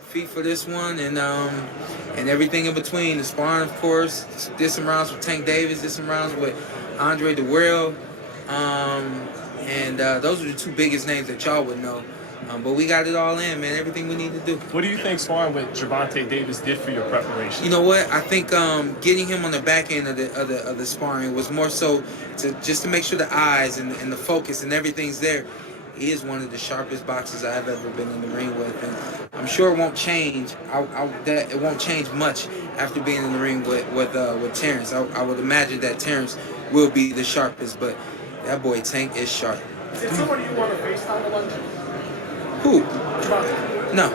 feet for this one, and everything in between. The sparring, of course. Did some rounds with Tank Davis. Did some rounds with Andre DeWerl. And those are the two biggest names that y'all would know. But we got it all in, man. Everything we need to do. What do you think sparring with Gervonta Davis did for your preparation? You know what? I think getting him on the back end of the sparring was more so just to make sure the eyes and the focus and everything's there. He is one of the sharpest boxers I've ever been in the ring with, and I'm sure it won't change. It won't change much after being in the ring with Terence. I would imagine that Terence will be the sharpest, but that boy Tank is sharp. Is it somebody you want to face on the lunch? Who? No.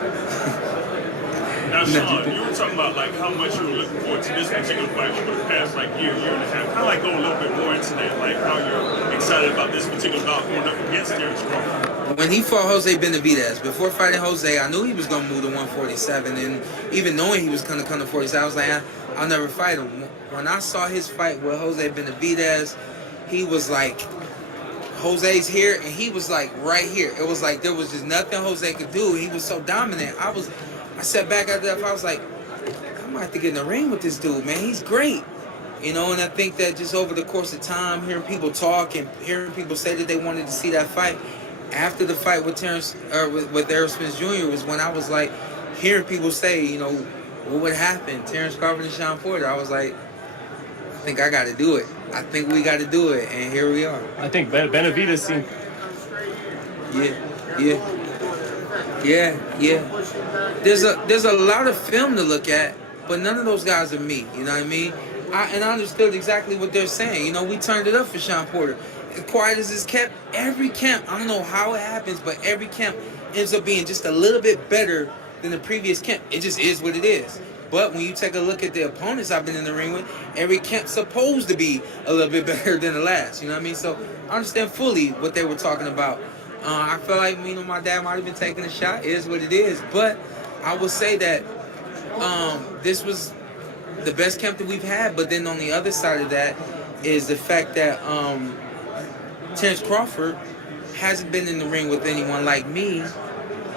Now, Shawn, you were talking about like how much you were looking forward to this particular fight for the past year and a half. Kind of like go a little bit more into that, like how you're excited about this particular bout going up against Terence Crawford. When he fought Jose Benavidez, before fighting Jose, I knew he was going to move to 147, and even knowing he was going to come to 47, I was like, I'll never fight him. When I saw his fight with Jose Benavidez, he was like, Jose's here, and he was like right here. It was like there was just nothing Jose could do. He was so dominant. I sat back after that fight, I was like, I might have to get in the ring with this dude, man. He's great. You know, and I think that just over the course of time, hearing people talk and hearing people say that they wanted to see that fight, after the fight with Terence, with Errol Spence Jr. was when I was like, hearing people say, you know, what would happen? Terence Crawford and Shawn Porter. I was like, I think I got to do it. I think we got to do it, and here we are. I think Benavidez seemed... Yeah. There's a lot of film to look at, but none of those guys are me. You know what I mean? I understood exactly what they're saying. You know, we turned it up for Shawn Porter. As quiet as it's kept, every camp, I don't know how it happens, but every camp ends up being just a little bit better than the previous camp. It just is what it is. But when you take a look at the opponents I've been in the ring with, every camp's supposed to be a little bit better than the last. You know what I mean? So I understand fully what they were talking about. I feel like, you know, my dad might have been taking a shot. It is what it is. But I would say that this was the best camp that we've had. But then on the other side of that is the fact that Terence Crawford hasn't been in the ring with anyone like me.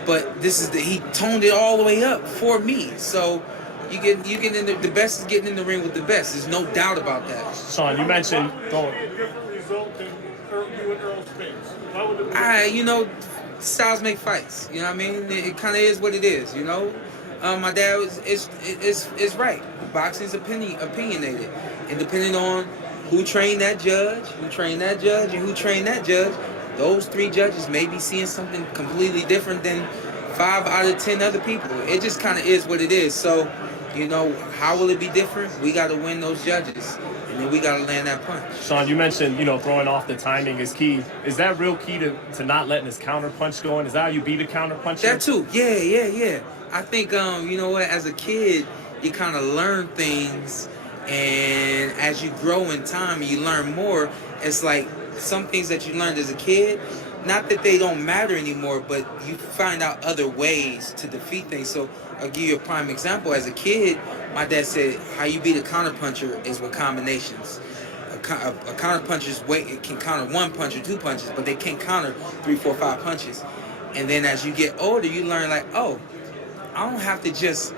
But he toned it all the way up for me. So you get in the best is getting in the ring with the best. There's no doubt about that. Shawn, you mentioned going. Different result than you and Errol Spence. Why would it You know, styles make fights. You know what I mean? It kind of is what it is. You know, my dad is right. Boxing's opinionated, and depending on who trained that judge, and who trained that judge, those 3 judges may be seeing something completely different than 5 out of 10 other people. It just kind of is what it is. So, you know, how will it be different? We got to win those judges, and then we got to land that punch. Shawn, you mentioned, you know, throwing off the timing is key. Is that real key to not letting his counter punch go in? Is that how you beat a counter punch? That too. Yeah. I think, you know what, as a kid, you kind of learn things, and as you grow in time and you learn more, it's like some things that you learned as a kid, not that they don't matter anymore, but you find out other ways to defeat things. So I'll give you a prime example. As a kid, my dad said how you beat a counterpuncher is with combinations. A counterpuncher's weight, it can counter 1 punch or 2 punches, but they can't counter 3, 4, 5 punches. And then as you get older, you learn like, oh, I don't have to just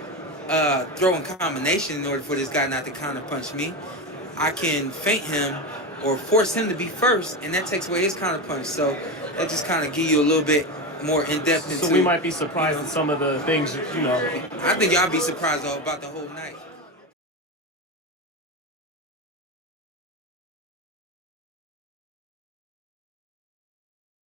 throw in combination in order for this guy not to counterpunch me. I can feint him or force him to be first, and that takes away his counterpunch. So that just kind of give you a little bit more in-depth into. So we might be surprised at some of the things, you know. I think y'all be surprised about the whole night.